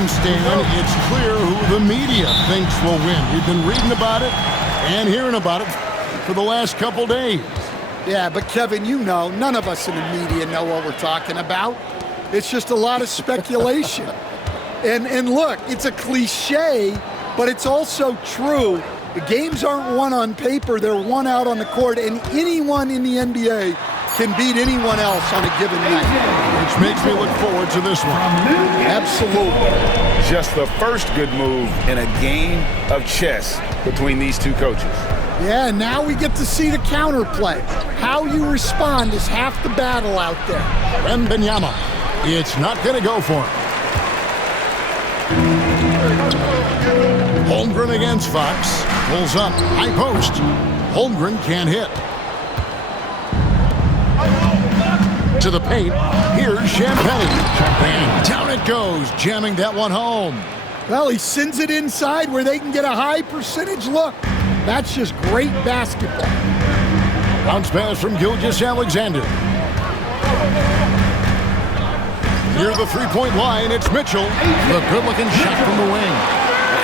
game, Stan, it's clear who the media thinks will win. We've been reading about it and hearing about it for the last couple days. Yeah, but Kevin, you know, none of us in the media know what we're talking about. It's just a lot of speculation. And look, it's a cliche, but it's also true. The games aren't won on paper, they're won out on the court, and anyone in the NBA can beat anyone else on a given night. Which makes me look forward to this one. Absolutely. Just the first good move in a game of chess between these two coaches. Yeah, and now we get to see the counterplay. How you respond is half the battle out there. Wembanyama, it's not going to go for him. Holmgren against Fox. Pulls up, high post. Holmgren can't hit. To the paint, here's Champagne. And down it goes, jamming that one home. Well, he sends it inside where they can get a high percentage look. That's just great basketball. Bounce pass from Gilgeous-Alexander. Near the three-point line, it's Mitchell. The good-looking shot from the wing.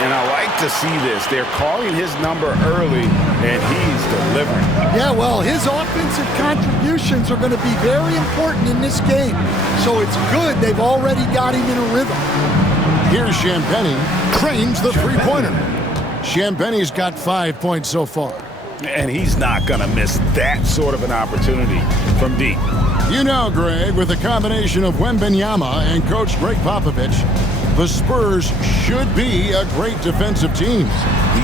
And I like to see this. They're calling his number early, and he's delivering. Yeah, well, his offensive contributions are going to be very important in this game. So it's good they've already got him in a rhythm. Here's Champagne. Cranes the three-pointer. Champagne's got 5 points so far. And he's not going to miss that sort of an opportunity from deep. You know, Greg, with the combination of Wembanyama and Coach Greg Popovich, the Spurs should be a great defensive team.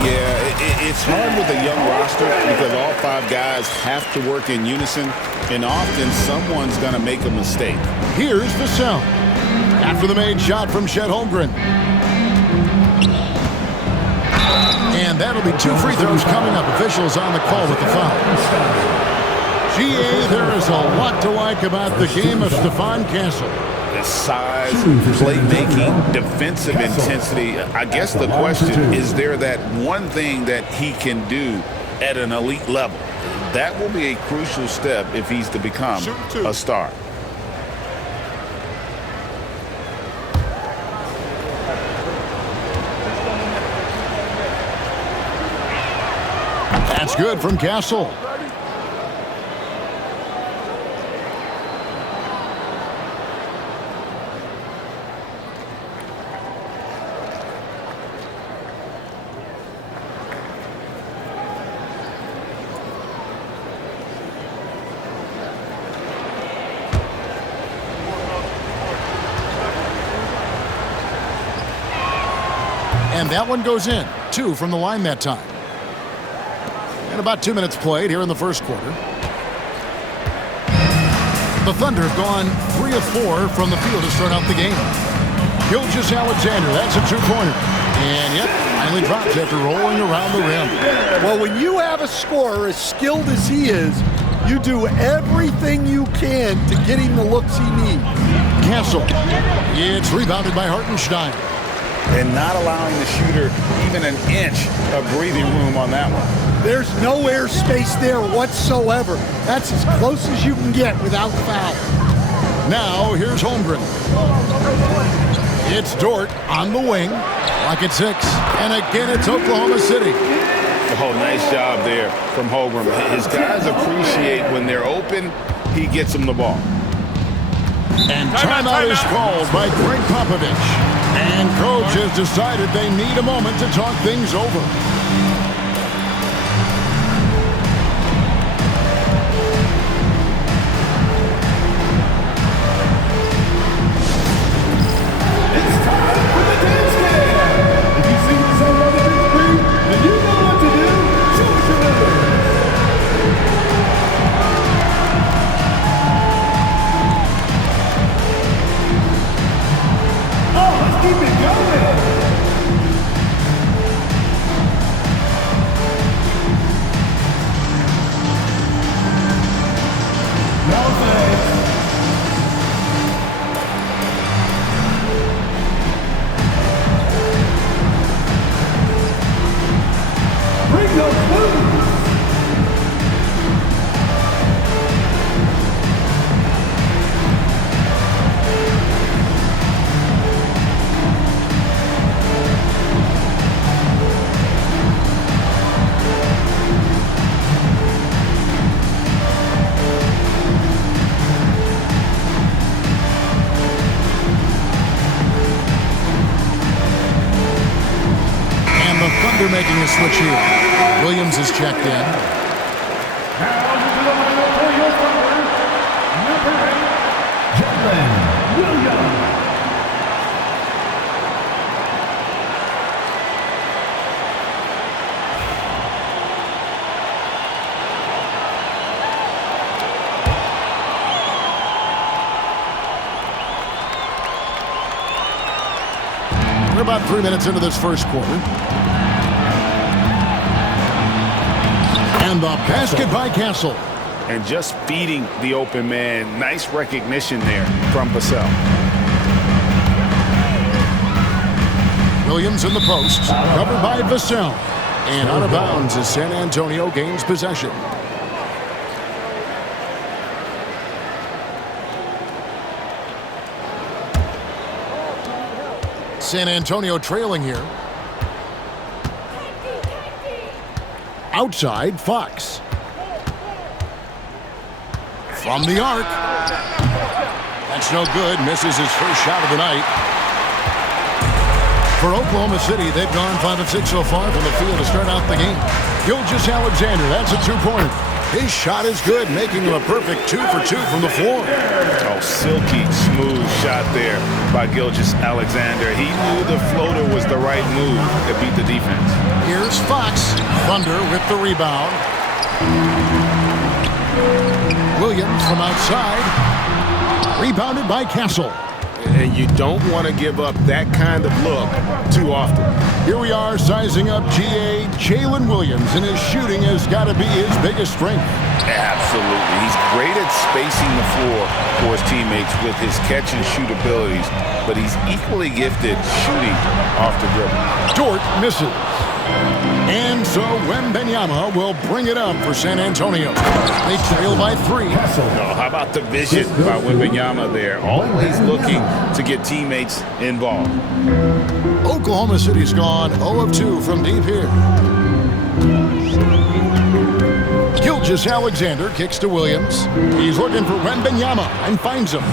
Yeah, it's hard with a young roster because all five guys have to work in unison, and often someone's going to make a mistake. Here's Vassell. After the made shot from Chet Holmgren. And that'll be 2 free throws coming up. Officials on the call with the foul. GA, there is a lot to like about the game of Stephon Castle. His size, playmaking, defensive intensity. I guess the question, is there that one thing that he can do at an elite level? That will be a crucial step if he's to become a star. That's good from Castle. And that one goes in. 2 from the line that time. And about 2 minutes played here in the first quarter. The Thunder have gone 3 of 4 from the field to start out the game. Gilgeous-Alexander, that's a two-pointer. And yep, finally drops after rolling around the rim. Well, when you have a scorer as skilled as he is, you do everything you can to get him the looks he needs. Castle. It's rebounded by Hartenstein. And not allowing the shooter even an inch of breathing room on that one. There's no airspace there whatsoever. That's as close as you can get without foul. Now, here's Holmgren. It's Dort on the wing. Clock at 6. And again, it's Oklahoma City. Oh, nice job there from Holmgren. His guys appreciate when they're open, he gets them the ball. And timeout is called by Greg Popovich. And coach has decided they need a moment to talk things over. Thunder making a switch here. Williams is checked in. We're about 3 minutes into this first quarter. And the basket by Castle. And just feeding the open man. Nice recognition there from Vassell. Williams in the post. Covered by Vassell. And out of bounds as San Antonio gains possession. San Antonio trailing here. Outside, Fox. From the arc. That's no good. Misses his first shot of the night. For Oklahoma City, they've gone 5 of 6 so far from the field to start out the game. Gilgeous-Alexander, that's a two-pointer. His shot is good, making him a perfect 2 for 2 from the floor. Oh, silky smooth shot there by Gilgeous-Alexander. He knew the floater was the right move to beat the defense. Here's Fox. Thunder with the rebound. Williams from outside. Rebounded by Castle. And you don't want to give up that kind of look too often. Here we are sizing up GA Jalen Williams, and his shooting has got to be his biggest strength. Absolutely. He's great at spacing the floor for his teammates with his catch and shoot abilities, but he's equally gifted shooting off the dribble. Dort misses. And so Wembanyama will bring it up for San Antonio. They trail by 3. Oh, how about the vision by Wembanyama there? Always looking to get teammates involved. Oklahoma City's gone 0 of 2 from deep here. Gilgeous-Alexander kicks to Williams. He's looking for Wembanyama and finds him.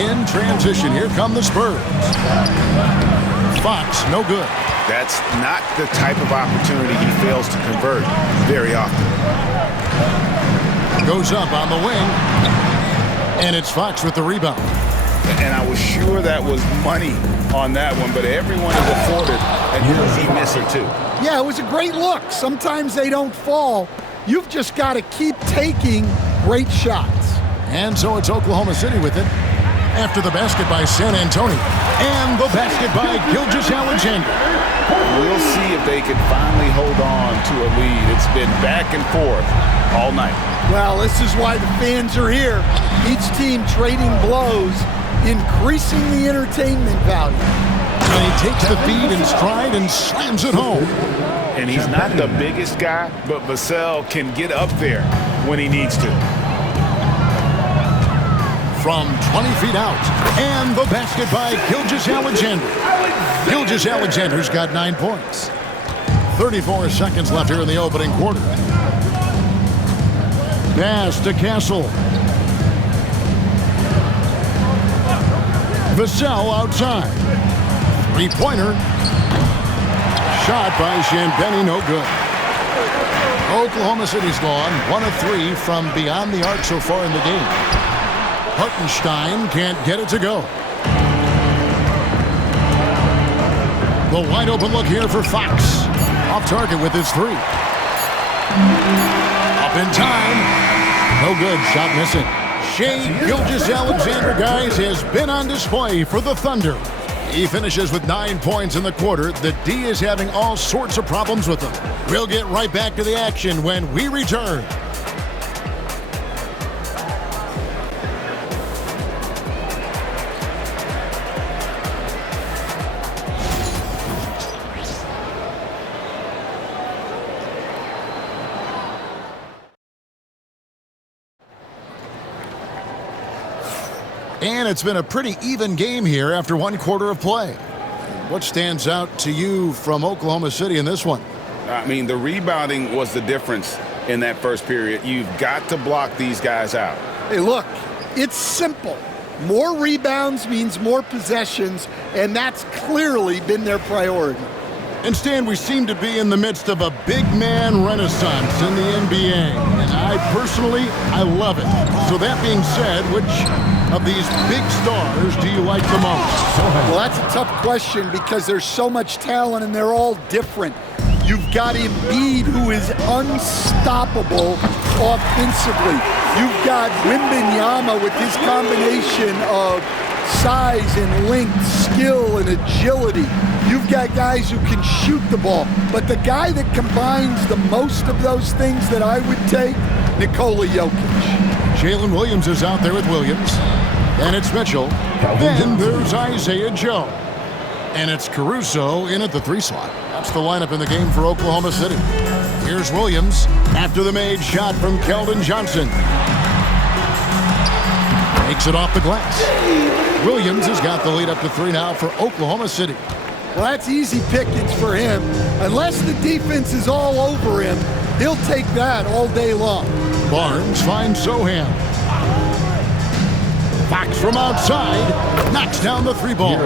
In transition, here come the Spurs. Fox, no good. That's not the type of opportunity he fails to convert very often. Goes up on the wing. And it's Fox with the rebound. And I was sure that was money on that one, but everyone is afforded an easy misser too. Yeah, it was a great look. Sometimes they don't fall. You've just got to keep taking great shots. And so it's Oklahoma City with it. After the basket by San Antonio. And the basket by Gilgeous-Alexander. We'll see if they can finally hold on to a lead. It's been back and forth all night. Well, this is why the fans are here. Each team trading blows, increasing the entertainment value. And he takes the feed in stride and slams it home. And he's not the biggest guy, but Vassell can get up there when he needs to. From 20 feet out. And the basket by Gilgeous-Alexander. Gilgeous-Alexander's got 9 points. 34 seconds left here in the opening quarter. Pass to Castle. Vassell outside. Three-pointer. Shot by Champagnie, no good. Oklahoma City's gone 1 of 3 from beyond the arc so far in the game. Hartenstein can't get it to go. The wide open look here for Fox. Off target with his 3. Up in time. No good. Shot missing. Shai Gilgeous-Alexander, guys, has been on display for the Thunder. He finishes with 9 points in the quarter. The D is having all sorts of problems with him. We'll get right back to the action when we return. And it's been a pretty even game here after 1 quarter of play. What stands out to you from Oklahoma City in this one? I mean, the rebounding was the difference in that first period. You've got to block these guys out. Hey, look, it's simple. More rebounds means more possessions, and that's clearly been their priority. And Stan, we seem to be in the midst of a big man renaissance in the NBA. And I love it. So that being said, which of these big stars do you like the most? Well, that's a tough question because there's so much talent and they're all different. You've got Embiid, who is unstoppable offensively. You've got Wembanyama with his combination of size and length, skill and agility. You've got guys who can shoot the ball. But the guy that combines the most of those things that I would take, Nikola Jokic. Jalen Williams is out there with Williams. And it's Mitchell. Then there's Isaiah Joe. And it's Caruso in at the 3 slot. That's the lineup in the game for Oklahoma City. Here's Williams after the made shot from Keldon Johnson. Makes it off the glass. Williams has got the lead up to 3 now for Oklahoma City. Well, that's easy pickings for him. Unless the defense is all over him, he'll take that all day long. Barnes finds Sohan. Fox from outside knocks down the 3 ball.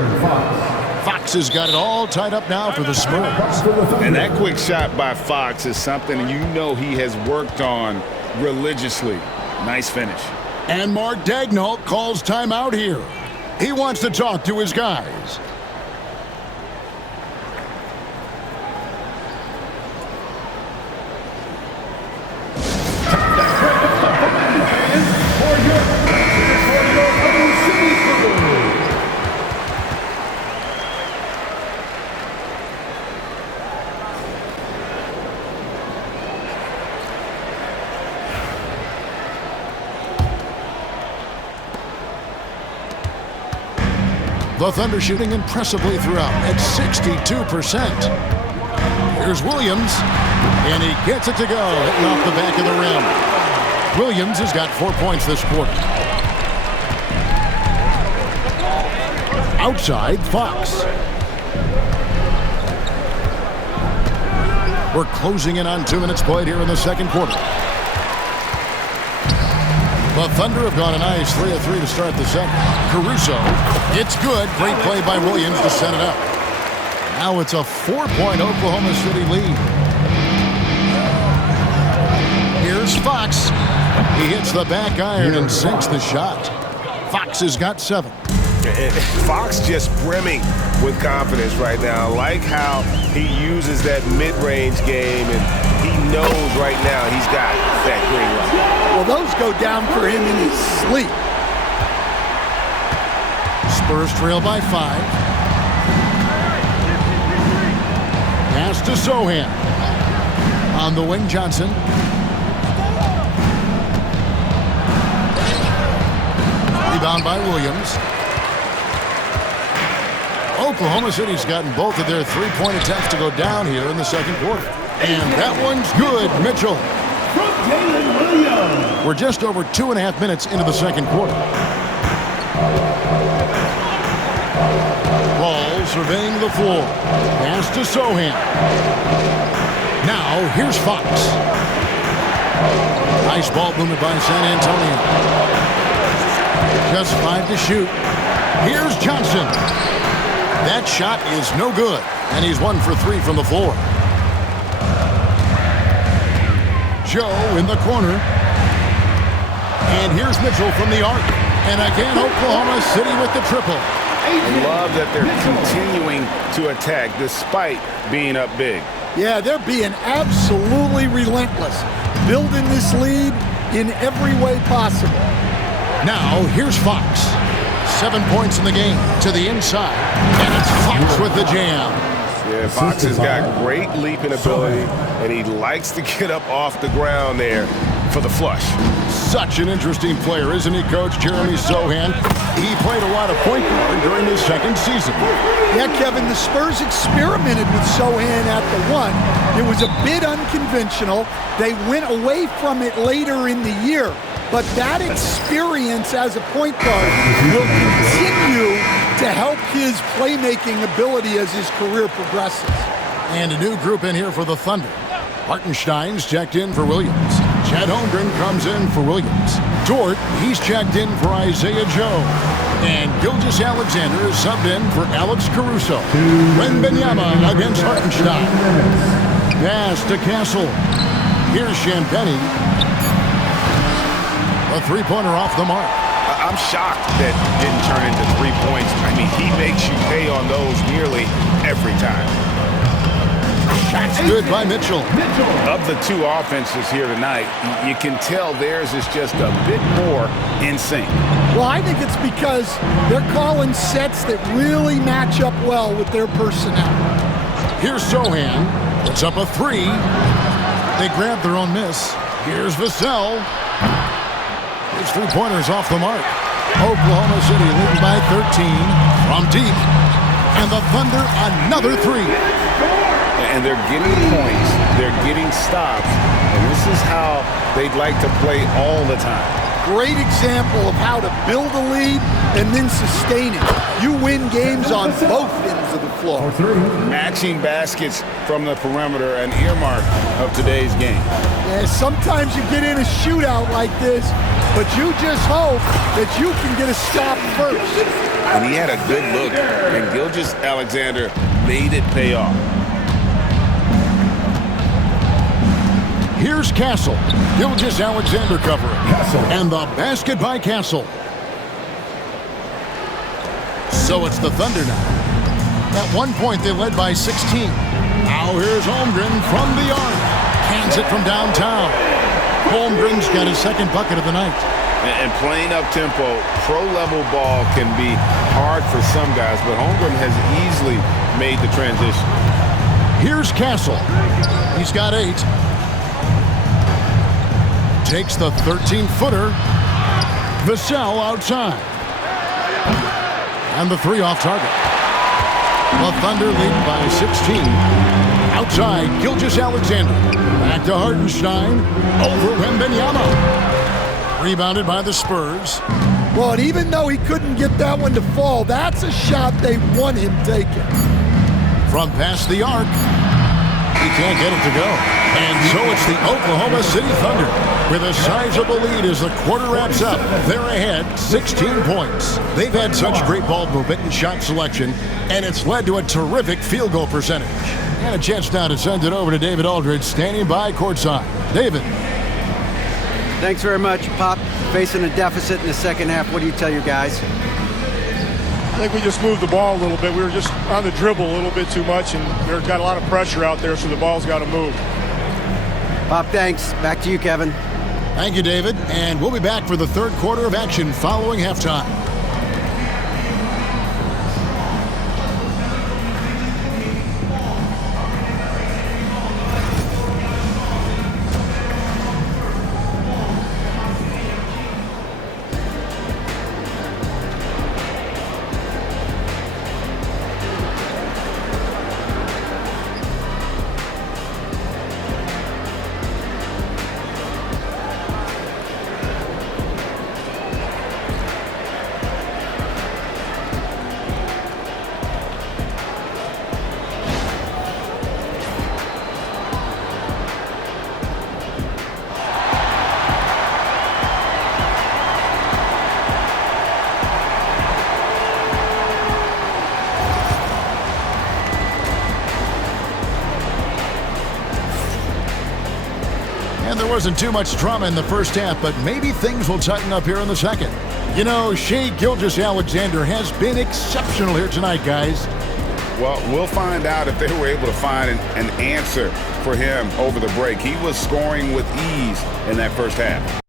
Fox has got it all tied up now for the Spurs. And that quick shot by Fox is something you know he has worked on religiously. Nice finish. And Mark Daigneault calls timeout here. He wants to talk to his guys. The Thunder shooting impressively throughout at 62%. Here's Williams, and he gets it to go, hitting off the back of the rim. Williams has got 4 points this quarter. Outside, Fox. We're closing in on 2 minutes played here in the second quarter. The Thunder have gone a nice 3 of 3 to start the second. Caruso, it's good. Great play by Williams to set it up. Now it's a 4-point Oklahoma City lead. Here's Fox. He hits the back iron and sinks the shot. Fox has got 7. Fox just brimming with confidence right now. I like how he uses that mid-range game, and he knows right now he's got that green light. Well, those go down for him in his sleep. Spurs trail by 5. Pass to Sohan. On the wing, Johnson. Rebound by Williams. Oklahoma City's gotten both of their 3-point attempts to go down here in the second quarter. And that one's good, Mitchell. We're just over 2.5 minutes into the second quarter. Ball surveying the floor. Pass to Sohan. Now here's Fox. Nice ball movement by San Antonio. Just 5 to shoot. Here's Johnson. That shot is no good, and he's 1 for 3 from the floor. Joe in the corner. And here's Mitchell from the arc. And again, Oklahoma City with the triple. I love that they're continuing to attack despite being up big. Yeah, they're being absolutely relentless, building this lead in every way possible. Now, here's Fox. 7 points in the game to the inside. And it's Fox with the jam. Yeah, Fox has got great leaping ability, and he likes to get up off the ground there for the flush. Such an interesting player, isn't he, Coach Jeremy Sohan? He played a lot of point guard during his second season. Yeah, Kevin, the Spurs experimented with Sohan at the 1. It was a bit unconventional. They went away from it later in the year. But that experience as a point guard will continue to help his playmaking ability as his career progresses. And a new group in here for the Thunder. Hartenstein's checked in for Williams. Chad Holmgren comes in for Williams. Dort, he's checked in for Isaiah Joe. And Gilgeous Alexander is subbed in for Alex Caruso. Wembanyama against Hartenstein. Pass to Castle. Here's Champagnie. A three-pointer off the mark. I'm shocked that didn't turn into 3 points. I mean, he makes you pay on those nearly every time. That's good by Mitchell. Of the two offenses here tonight, you can tell theirs is just a bit more in sync. Well, I think it's because they're calling sets that really match up well with their personnel. Here's Sohan. Puts up a three. They grab their own miss. Here's Vassell. His three-pointer's off the mark. Oklahoma City leading by 13 from deep. And the Thunder, another three. And they're getting points. They're getting stops. And this is how they'd like to play all the time. Great example of how to build a lead and then sustain it. You win games on both ends of the floor. Matching baskets from the perimeter, an earmark of today's game. Yeah, sometimes you get in a shootout like this, but you just hope that you can get a stop first. And he had a good look, and Gilgeous Alexander made it pay off. Here's Castle. Gilgeous Alexander covering. And the basket by Castle. So it's the Thunder now. At one point, they led by 16. Now here's Holmgren from the arc. Cans it from downtown. Holmgren's got his second bucket of the night. And playing up-tempo, pro-level ball can be hard for some guys, but Holmgren has easily made the transition. Here's Castle. He's got 8. Takes the 13-footer. Vassell outside. And the three off target. The Thunder lead by 16. Outside, Gilgeous Alexander. Back to Hartenstein. Over Wembanyama. Rebounded by the Spurs. Well, and even though he couldn't get that one to fall, that's a shot they want him taking. From past the arc. He can't get it to go. And so it's the Oklahoma City Thunder with a sizable lead as the quarter wraps up. They're ahead 16 points. They've had such great ball movement and shot selection, and it's led to a terrific field goal percentage. And a chance now to send it over to David Aldridge, standing by courtside. David. Thanks very much, Pop. Facing a deficit in the second half, what do you tell your guys? I think we just moved the ball a little bit. We were just on the dribble a little bit too much, and we've got a lot of pressure out there, so the ball's got to move. Pop, thanks. Back to you, Kevin. Thank you, David. And we'll be back for the third quarter of action following halftime. And there wasn't too much drama in the first half, but maybe things will tighten up here in the second. You know, Shai Gilgeous-Alexander has been exceptional here tonight, guys. Well, we'll find out if they were able to find an answer for him over the break. He was scoring with ease in that first half.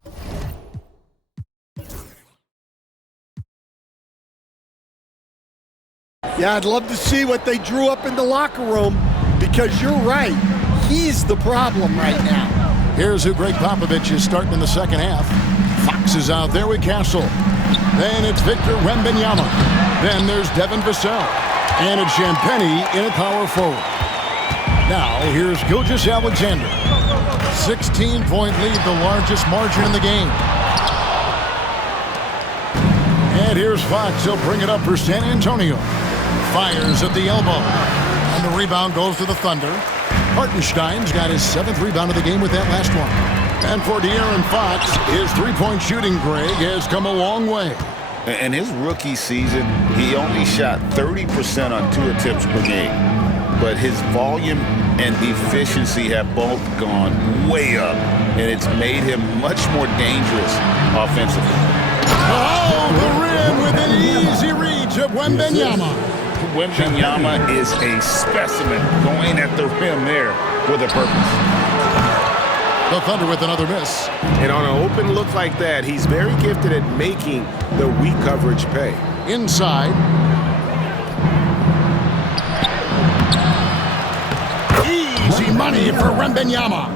Yeah, I'd love to see what they drew up in the locker room, because you're right. He's the problem right now. Here's who Greg Popovich is starting in the second half. Fox is out there with Castle. Then it's Victor Wembanyama. Then there's Devin Vassell. And it's Champagnie in a power forward. Now here's Gilgeous-Alexander. 16-point lead, the largest margin in the game. And here's Fox. He'll bring it up for San Antonio. Fires at the elbow. And the rebound goes to the Thunder. Hartenstein's got his 7th rebound of the game with that last one. And for De'Aaron Fox, his three-point shooting, Greg, has come a long way. In his rookie season, he only shot 30% on 2 attempts per game. But his volume and efficiency have both gone way up, and it's made him much more dangerous offensively. Oh, the rim with an easy reach of Wembanyama. Wembanyama is a specimen going at the rim there with a purpose. The Thunder with another miss. And on an open look like that, he's very gifted at making the weak coverage pay. Inside. Easy money for Wembanyama.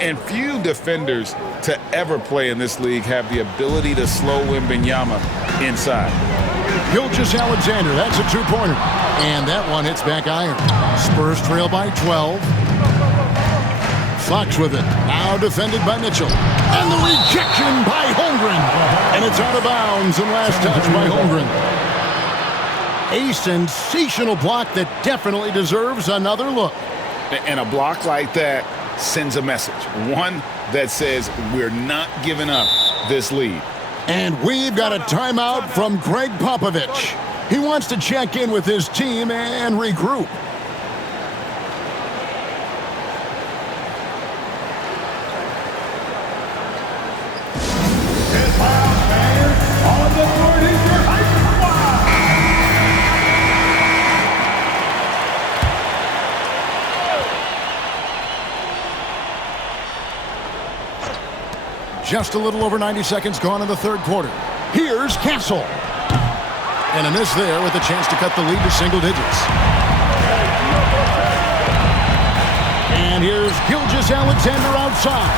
And few defenders to ever play in this league have the ability to slow Wembanyama inside. Gilgeous-Alexander, that's a 2-pointer. And that one hits back iron. Spurs trail by 12. Fox with it. Now defended by Mitchell. And the rejection by Holmgren. And it's out of bounds and last touch by Holmgren. A sensational block that definitely deserves another look. And a block like that sends a message. One that says we're not giving up this lead. And we've got a timeout from Greg Popovich. He wants to check in with his team and regroup. On the board is your high Just a little over 90 seconds gone in the third quarter. Here's Castle. And a miss there with a chance to cut the lead to single digits. And here's Gilgeous-Alexander outside.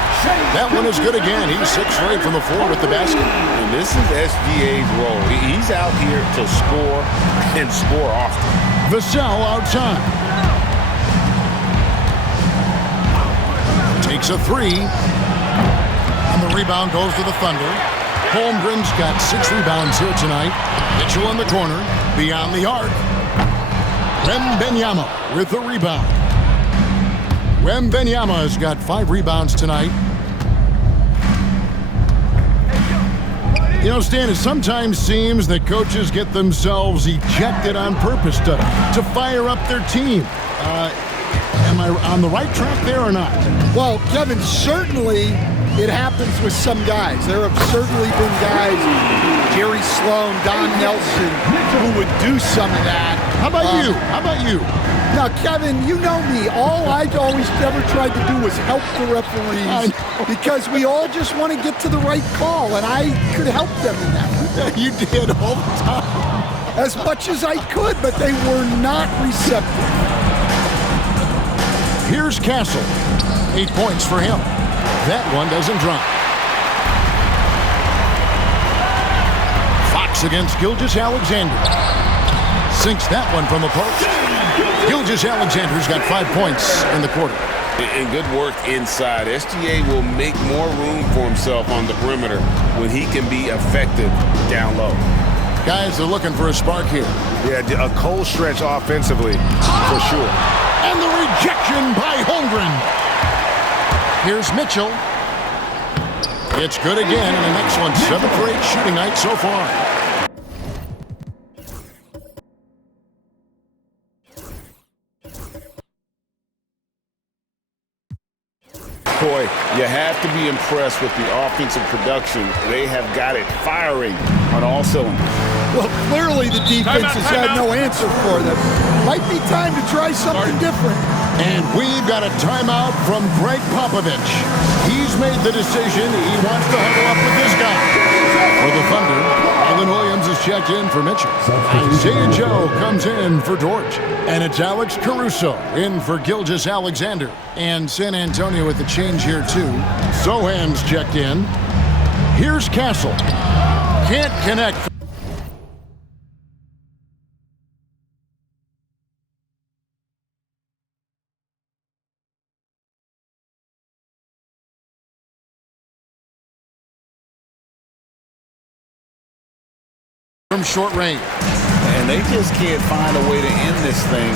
That one is good again. He's 6 straight from the floor with the basket. And this is SGA's role. He's out here to score and score often. Vassell outside. Takes a 3. And the rebound goes to the Thunder. Holmgren's got 6 rebounds here tonight. Mitchell in the corner, beyond the arc. Wembanyama with the rebound. Wembanyama has got 5 rebounds tonight. You know, Stan, it sometimes seems that coaches get themselves ejected on purpose to fire up their team. Am I on the right track there or not? Well, Kevin, certainly it happens with some guys. There have certainly been guys, Jerry Sloan, Don Nelson, who would do some of that. How about you? How about you? Now, Kevin, you know me. All I've always ever tried to do was help the referees because we all just want to get to the right call, and I could help them in that. You did all the time. As much as I could, but they were not receptive. Here's Castle. 8 points for him. That one doesn't drop. Fox against Gilgeous-Alexander. Sinks that one from the post. Gilgeous-Alexander's got 5 points in the quarter. And good work inside. SGA will make more room for himself on the perimeter when he can be effective down low. Guys are looking for a spark here. Yeah, a cold stretch offensively, for sure. And the rejection by Holmgren. Here's Mitchell. It's good again, and the next one, 7 for 8 shooting night so far. Boy, you have to be impressed with the offensive production. They have got it firing on all cylinders. Well, clearly the defense has had no answer for them. Might be time to try something different. And we've got a timeout from Greg Popovich. He's made the decision. He wants to huddle up with this guy. For the Thunder, Alan Williams is checked in for Mitchell. Isaiah Joe comes in for Dort. And it's Alex Caruso in for Gilgeous-Alexander. And San Antonio with the change here, too. Sohan's checked in. Here's Castle. Can't connect. From short range. And they just can't find a way to end this thing.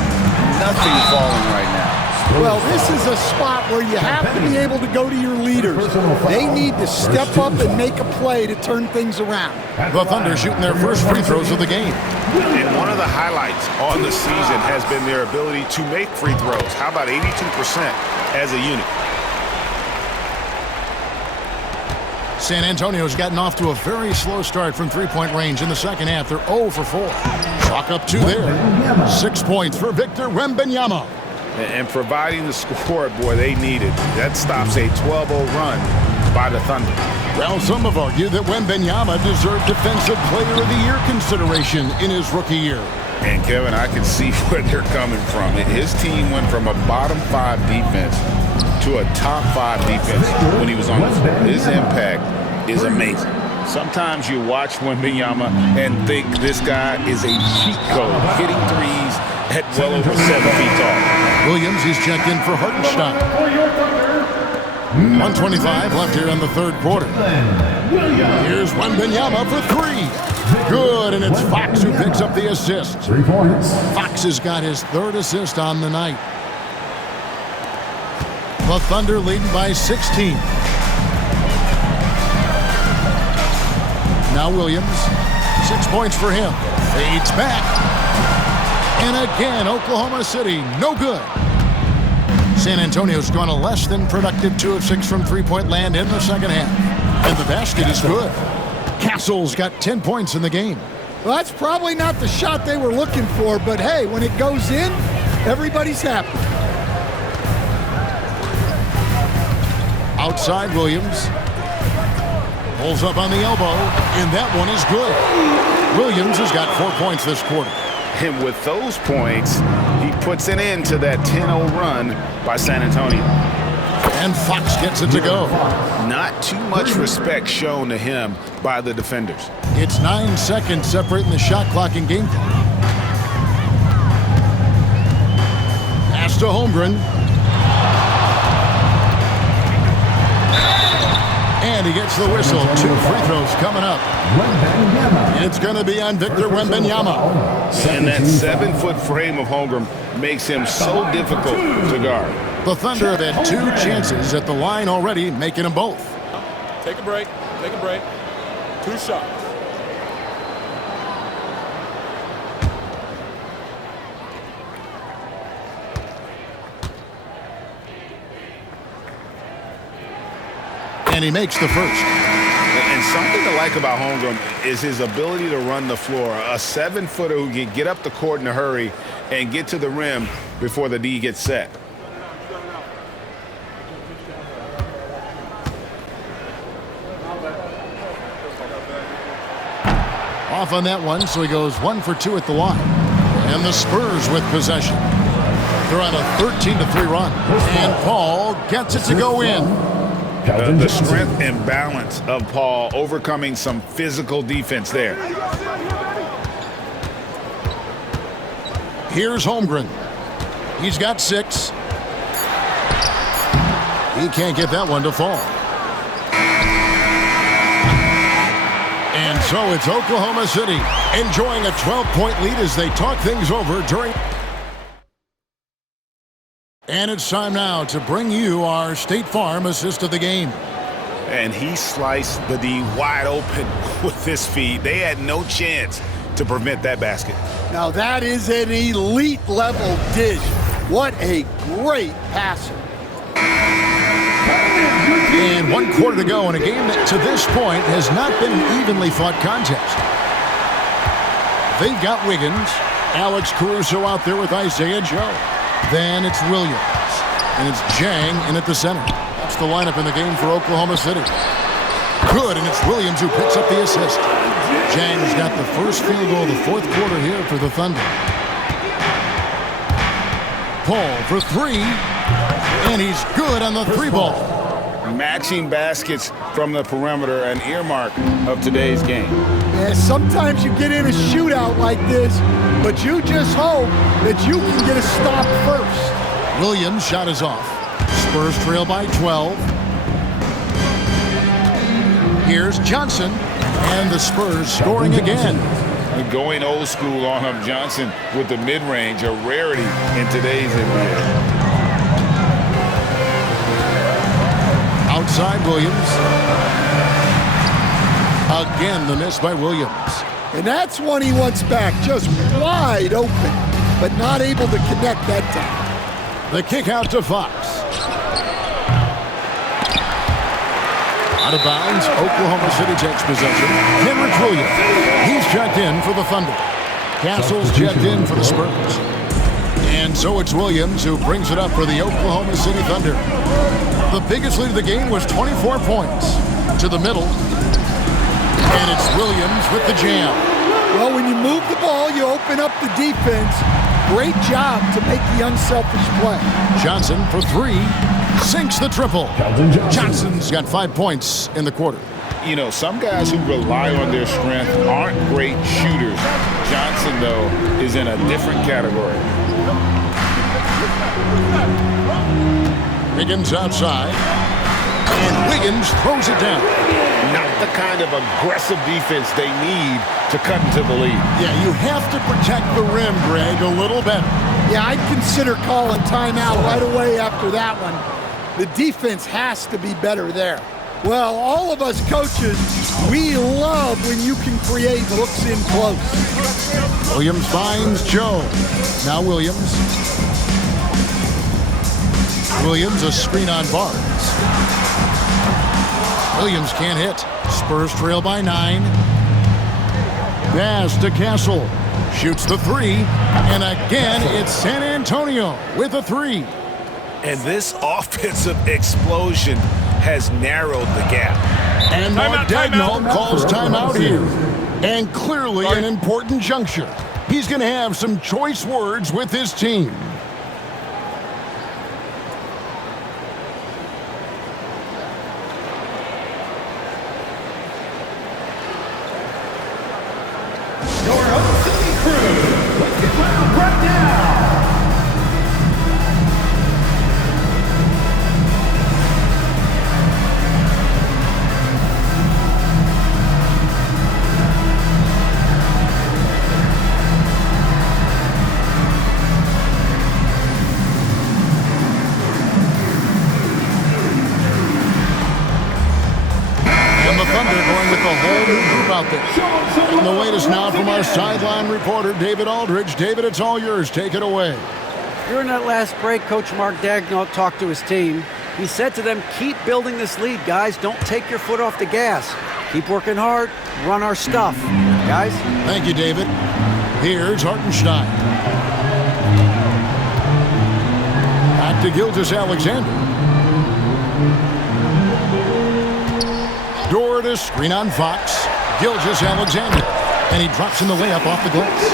Nothing falling right now. Well, this is a spot where you have to be able to go to your leaders. They need to step up and make a play to turn things around. The Thunder shooting their first free throws of the game. And one of the highlights on the season has been their ability to make free throws. How about 82% as a unit? San Antonio's gotten off to a very slow start from three-point range in the second half. They're 0 for 4. Chalk up 2 there. 6 points for Victor Wembanyama. And providing the score, boy, they needed. That stops a 12-0 run by the Thunder. Well, some have argued that Wembanyama deserved Defensive Player of the Year consideration in his rookie year. And, Kevin, I can see where they're coming from. His team went from a bottom 5 defense to a top 5 defense when he was on the floor. His impact is amazing. Sometimes you watch Wembanyama and think this guy is a cheat code, hitting threes at well over 7 feet tall. Williams, he's checked in for Hartenstein. 1:25 left here in the third quarter. Here's Wembanyama for 3. Good, and it's Fox who picks up the assist. 3 points. Fox has got his 3rd assist on the night. The Thunder leading by 16. Now Williams, 6 points for him. Fades back. And again, Oklahoma City, no good. San Antonio's gone a less than productive 2 of 6 from three-point land in the second half. And the basket is good. Castle's got 10 points in the game. Well, that's probably not the shot they were looking for, but hey, when it goes in, everybody's happy. Outside Williams. Pulls up on the elbow, and that one is good. Williams has got 4 points this quarter. And with those points, he puts an end to that 10-0 run by San Antonio. And Fox gets it to go. Not too much respect shown to him by the defenders. It's 9 seconds separating the shot clock and game clock. Pass to Holmgren. And he gets the whistle. 2 free throws coming up. It's going to be on Victor Wembanyama. And that 7-foot frame of Holmgren makes him so difficult to guard. The Thunder have had 2 chances at the line already, making them both. Take a break. Take a break. 2 shots. And he makes the first. And something to like about Holmgren is his ability to run the floor. A 7-footer who can get up the court in a hurry and get to the rim before the D gets set. Off on that one, so he goes 1 for 2 at the line. And the Spurs with possession. They're on a 13-3 run. And Paul gets it to go in. The strength and balance of Paul overcoming some physical defense there. Here's Holmgren. He's got 6. He can't get that one to fall. And so it's Oklahoma City enjoying a 12-point lead as they talk things over during. And it's time now to bring you our State Farm assist of the game. And he sliced the D wide open with his feet. They had no chance to prevent that basket. Now that is an elite level dish. What a great passer. And 1 quarter to go in a game that to this point has not been an evenly fought contest. They've got Wiggins, Alex Caruso out there with Isaiah Joe. Then it's Williams, and it's Jang in at the center. That's the lineup in the game for Oklahoma City. Good, and it's Williams who picks up the assist. Jang's got the first field goal of the 4th quarter here for the Thunder. Paul for 3, and he's good on the 3-ball. Matching baskets from the perimeter, an earmark of today's game. Yeah, sometimes you get in a shootout like this, but you just hope that you can get a stop first. Williams' shot is off. Spurs trail by 12. Here's Johnson, and the Spurs scoring again. Going old school on him, Johnson with the mid-range, a rarity in today's NBA. Outside Williams. Again, the miss by Williams. And that's one he wants back, just wide open, but not able to connect that time. The kick out to Fox. Out of bounds, Oklahoma City takes possession. Henrik Williams, he's checked in for the Thunder. Castle's checked in for the Spurs. And so it's Williams who brings it up for the Oklahoma City Thunder. The biggest lead of the game was 24 points. To the middle. And it's Williams with the jam. Well, when you move the ball, you open up the defense. Great job to make the unselfish play. Johnson for three. Sinks the triple. Johnson's got 5 points in the quarter. You know, some guys who rely on their strength aren't great shooters. Johnson, though, is in a different category. Wiggins outside. And Wiggins throws it down. Not the kind of aggressive defense they need to cut into the lead. Yeah, you have to protect the rim, Greg, a little better. Yeah, I'd consider calling timeout right away after that one. The defense has to be better there. Well, all of us coaches, we love when you can create looks in close. Williams finds Joe. Now Williams. Williams, a screen on Barnes. Williams can't hit. Spurs trail by 9. Pass to Castle. Shoots the three. And again, it's San Antonio with a three. And this offensive explosion has narrowed the gap. And Dagnall calls timeout here. And clearly an important juncture. He's going to have some choice words with his team. And the latest now from our sideline reporter, David Aldridge. David, it's all yours. Take it away. During that last break, Coach Mark Dagnall talked to his team. He said to them, keep building this lead, guys. Don't take your foot off the gas. Keep working hard. Run our stuff, guys. Thank you, David. Here's Hartenstein. Back to Gilgeous-Alexander. Door to screen on Fox. Gilgeous-Alexander. And he drops in the layup off the glass.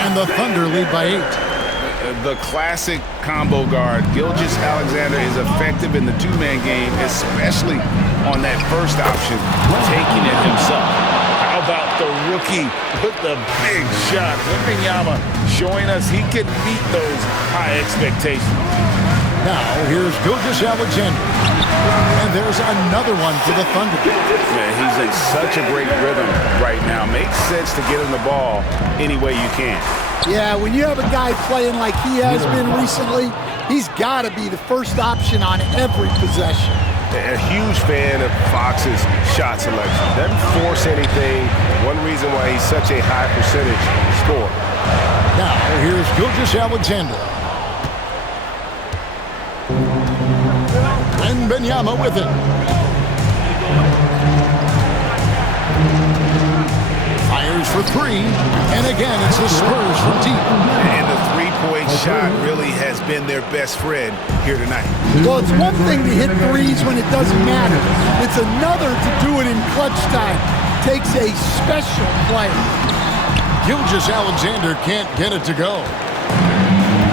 And the Thunder lead by 8. The classic combo guard. Gilgeous-Alexander is effective in the two-man game, especially on that first option, taking it himself. How about the rookie with the big shot? Wembanyama showing us he can meet those high expectations. Now, here's Gilgeous-Alexander. And there's another one for the Thunder. Yeah, he's in such a great rhythm right now. Makes sense to get him the ball any way you can. Yeah, when you have a guy playing like he has been recently, he's got to be the first option on every possession. A huge fan of Fox's shot selection. Doesn't force anything. One reason why he's such a high percentage scorer. Now, here's Gilgeous-Alexander. Wembanyama with it. Fires for three. And again, it's the Spurs from deep. And the three-point shot really has been their best friend here tonight. Well, it's one thing to hit threes when it doesn't matter. It's another to do it in clutch time. Takes a special player. Gilgeous-Alexander can't get it to go.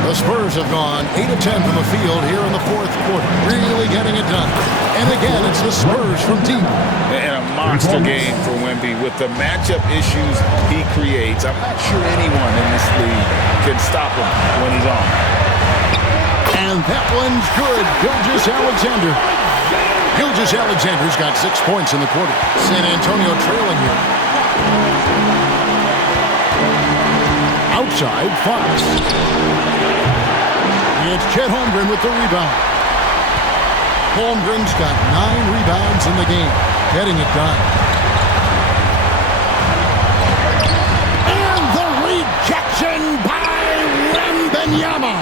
The Spurs have gone 8 of 10 from the field here in the fourth quarter. Really getting it done. And again, it's the Spurs from deep. And a monster game for Wemby with the matchup issues he creates. I'm not sure anyone in this league can stop him when he's on. And that one's good. Gilgeous-Alexander. Gilgeous-Alexander's got 6 points in the quarter. San Antonio trailing here. Outside, Fox. It's Chet Holmgren with the rebound. Holmgren's got 9 rebounds in the game, getting it done. And the rejection by Wembanyama.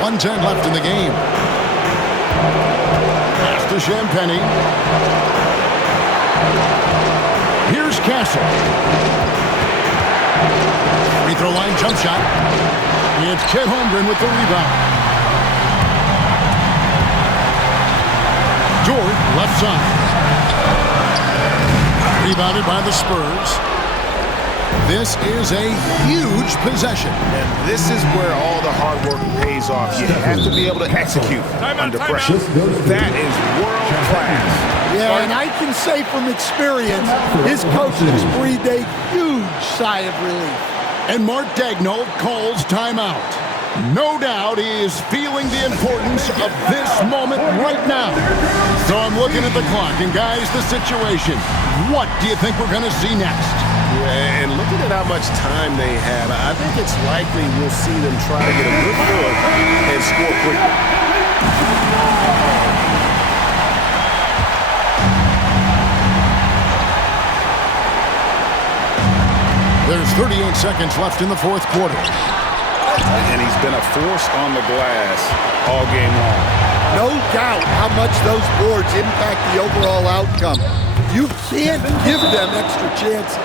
1:10 left in the game. Pass to Champagny. Here's Castle. Free throw line jump shot. It's Chet Holmgren with the rebound. George, left side. Rebounded by the Spurs. This is a huge possession. And this is where all the hard work pays off. You have to be able to execute under pressure. That is world class. Yeah, and I can say from experience, his coaches breathed a huge sigh of relief. And Mark Daigneault calls timeout. No doubt he is feeling the importance of this moment right now. So I'm looking at the clock, and guys, the situation. What do you think we're going to see next? Yeah, and looking at how much time they have, I think it's likely we'll see them try to get a good look and score quickly. There's 38 seconds left in the fourth quarter. And he's been a force on the glass all game long. No doubt how much those boards impact the overall outcome. You can't give them extra chances.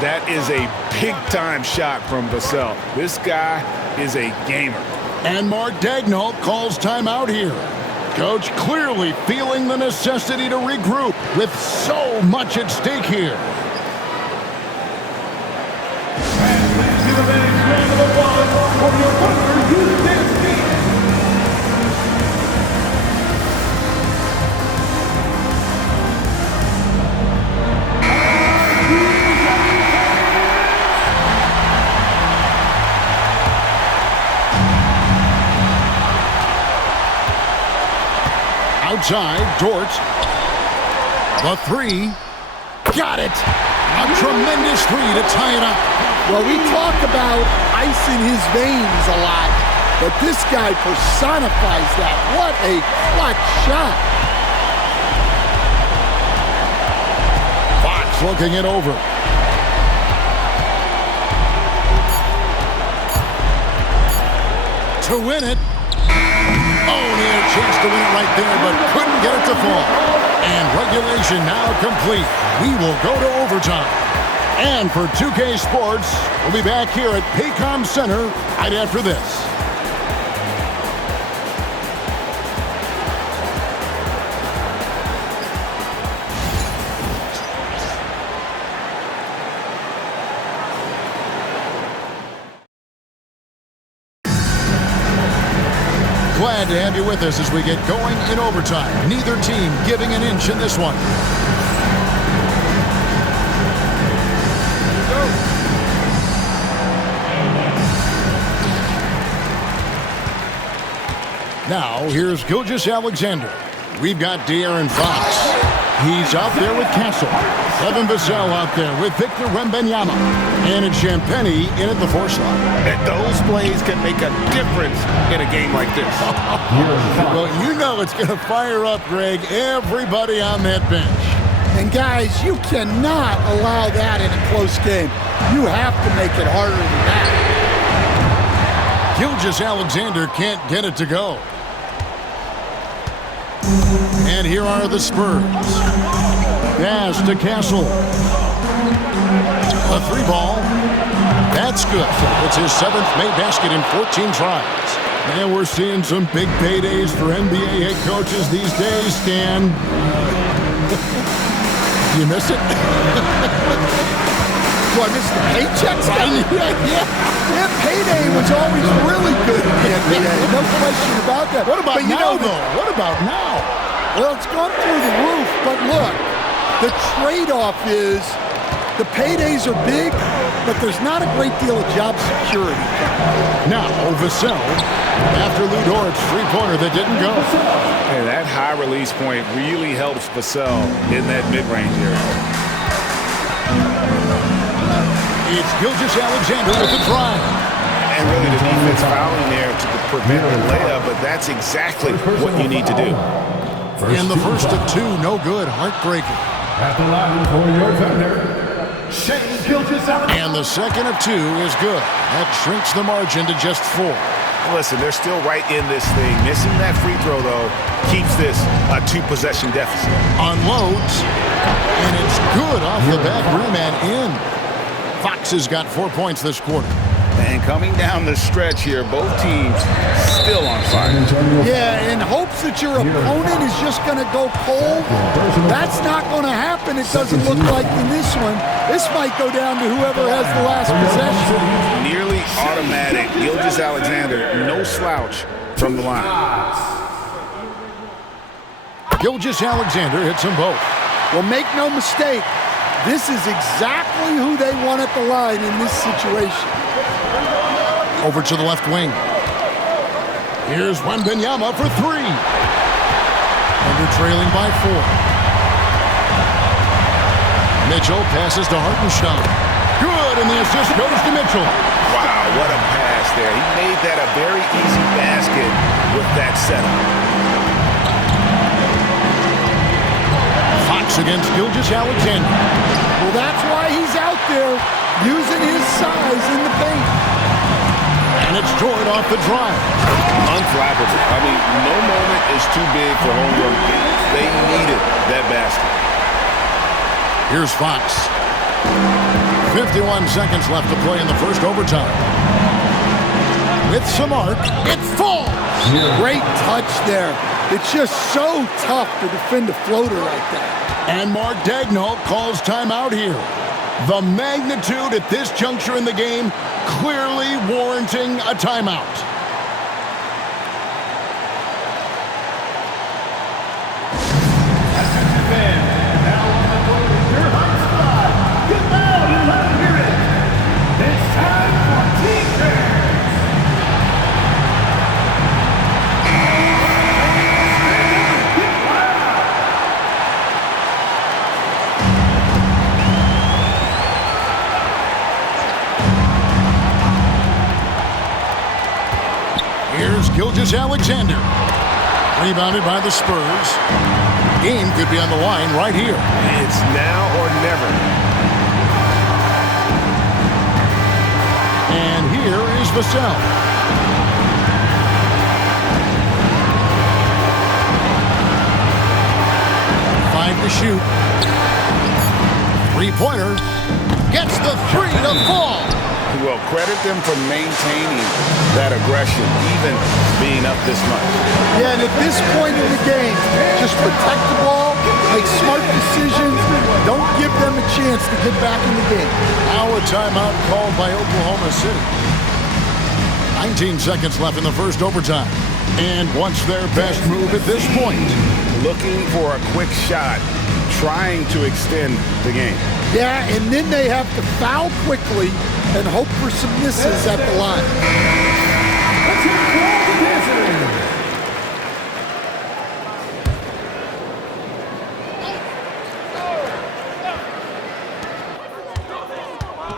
That is a big-time shot from Vassell. This guy is a gamer. And Mark Daigneault calls timeout here. Coach clearly feeling the necessity to regroup with so much at stake here. Outside, Dort. The three. Got it. A tremendous three to tie it up. Well, we talk about ice in his veins a lot, but this guy personifies that. What a clutch shot. Fox looking it over. To win it. Oh, he had a chance to win it right there, but couldn't get it to fall. And regulation now complete. We will go to overtime. And for 2K Sports, we'll be back here at Paycom Center right after this. Glad to have you with us as we get going in overtime. Neither team giving an inch in this one. Now, here's Gilgeous-Alexander. We've got De'Aaron Fox. He's out there with Castle. Evan Vassell out there with Victor Wembanyama. And it's Champagny in at the 4 slot. And those plays can make a difference in a game like this. Well, you know it's going to fire up, Greg, everybody on that bench. And guys, you cannot allow that in a close game. You have to make it harder than that. Gilgeous-Alexander can't get it to go. And here are the Spurs. Pass to Castle. A 3-ball. That's good. It's his 7th made basket in 14 tries. And we're seeing some big paydays for NBA head coaches these days, Stan. You miss it? Do I miss the paychecks? Yeah, payday was always really good in the NBA. No question about that. What about now, though? What about now? Well, it's gone through the roof, but look, the trade-off is the paydays are big, but there's not a great deal of job security. Now, Vassell, after Lou Dort's three-pointer that didn't go. And that high release point really helps Vassell in that mid-range area. It's Gilgeous-Alexander with the drive. And really the defense fouling there to prevent the layup, but that's exactly what you need to do. In the first of two, no good. Heartbreaking. At the line for your Thunder, Shai Gilgeous-Alexander. And the second of two is good. That shrinks the margin to just 4. Listen, they're still right in this thing. Missing that free throw, though, keeps this a 2-possession deficit. Unloads, and it's good off the back rim and in. Fox has got 4 points this quarter. And coming down the stretch here, both teams still on fire. Yeah, in hopes that your opponent is just going to go cold. That's not going to happen. It doesn't look like in this one. This might go down to whoever has the last possession. Nearly automatic. Gilgeous-Alexander, no slouch from the line. Gilgeous-Alexander hits them both. Well, make no mistake, this is exactly who they want at the line in this situation. Over to the left wing. Here's Wembanyama for 3. And they're trailing by 4. Mitchell passes to Hartenstein. Good, and the assist goes to Mitchell. Wow, what a pass there. He made that a very easy basket with that setup. Fox against Gilgeous-Alexander. Well, that's why he's out there using his size in the paint. And it's Jordan off the drive. Unflappable. I mean, no moment is too big for homegrown kids. They needed that basket. Here's Fox. 51 seconds left to play in the first overtime. With some arc, it falls. Great touch there. It's just so tough to defend a floater like that. And Mark Daigneault calls timeout here. The magnitude at this juncture in the game clearly warranting a timeout. Now on the court is your high spot. Get loud and let me hear it. It's time for Team Bears. Get loud. Here's Gilgeous-Alexander. Rebounded by the Spurs. Game could be on the line right here. It's now or never. And here is Vassell. Five to shoot. Three-pointer. Gets the 3 to fall. Well, credit them for maintaining that aggression, even being up this much. Yeah, and at this point in the game, just protect the ball, make smart decisions, don't give them a chance to get back in the game. Now a timeout called by Oklahoma City. 19 seconds left in the first overtime. And what's their best move at this point? Looking for a quick shot, trying to extend the game. Yeah, and then they have to foul quickly and hope for some misses at the line. Let's hear it for all the visitors.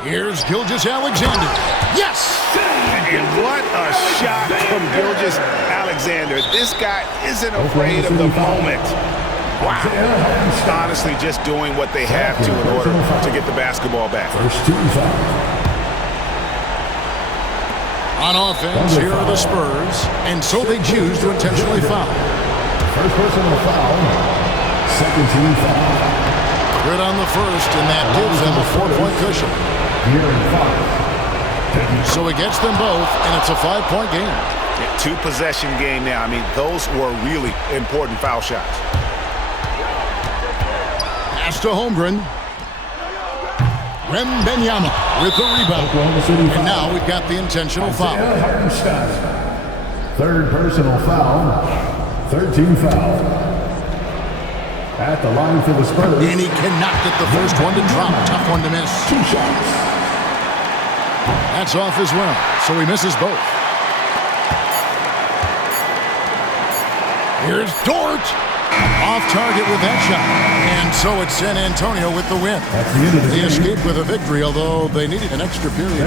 Here's Gilgeous-Alexander. Yes! And what a shot from Gilgeous-Alexander. This guy isn't afraid of the moment. Wow. Honestly, just doing what they have to in order to get the basketball back. First team foul. On offense, here are the Spurs, and so they choose to intentionally foul. First personal foul. Second team foul. Good on the first, and that gives them a 4-point cushion. Here in 5. So it gets them both, and it's a 5-point game. Yeah, 2-possession game now. I mean, those were really important foul shots. Pass to Holmgren. Wembanyama with the rebound. And now we've got the intentional foul. Third personal foul. Third team foul. At the line for the Spurs. And he cannot get the first one to drop. Tough one to miss. 2 shots. That's off as well, so he misses both. Here's Dort. Off target with that shot. And so it's San Antonio with the win. That's the end of the They game. escaped with a victory, although they needed an extra period.